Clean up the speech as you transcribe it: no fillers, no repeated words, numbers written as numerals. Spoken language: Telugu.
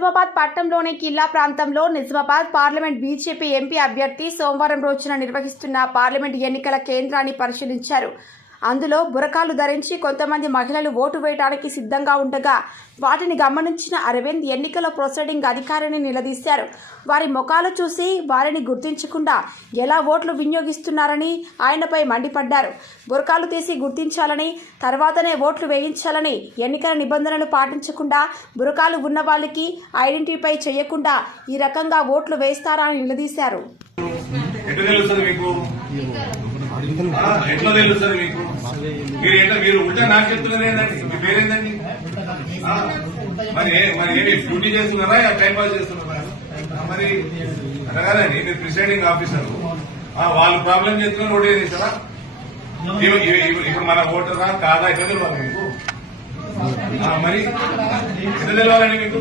నిజామాబాద్ పట్టణంలోని కిల్లా ప్రాంతంలో నిజామాబాద్ పార్లమెంట్ బీజేపీ ఎంపీ అభ్యర్థి సోమవారం రోజున నిర్వహిస్తున్న పార్లమెంట్ ఎన్నికల కేంద్రాన్ని పరిశీలించారు. అందులో బురకాలు ధరించి కొంతమంది మహిళలు ఓటు వేయడానికి సిద్ధంగా ఉండగా వాటిని గమనించిన అరవింద్ ఎన్నికల ప్రొసీడింగ్ అధికారిని నిలదీశారు. వారి ముఖాలు చూసి వారిని గుర్తించకుండా ఎలా ఓట్లు వినియోగిస్తున్నారని ఆయనపై మండిపడ్డారు. బురకాలు తీసి గుర్తించాలని, తర్వాతనే ఓట్లు వేయించాలని, ఎన్నికల నిబంధనలు పాటించకుండా బురకాలు ఉన్న వాళ్ళకి ఐడెంటిఫై చేయకుండా ఈ రకంగా ఓట్లు వేస్తారా అని నిలదీశారు. ఎట్లా తెలుస్తుంది మీకు? మీరు ఉంటే నాకు చెప్తున్నారు ఏంటండి? మీ పేరేందండి? మరి ఏమి డ్యూటీ చేస్తున్నారా, టైం పాస్ చేస్తున్నారా? మరి అట్లా కాదండి, మీరు ప్రిసైడింగ్ ఆఫీసర్, వాళ్ళు ప్రాబ్లం చేస్తున్నారు, ఓటే చేస్తారా? ఇప్పుడు మన ఓటరా కాదా ఎట్లా తెలియాలి మీకు? మరి ఎట్లా తెలియాలండి మీకు?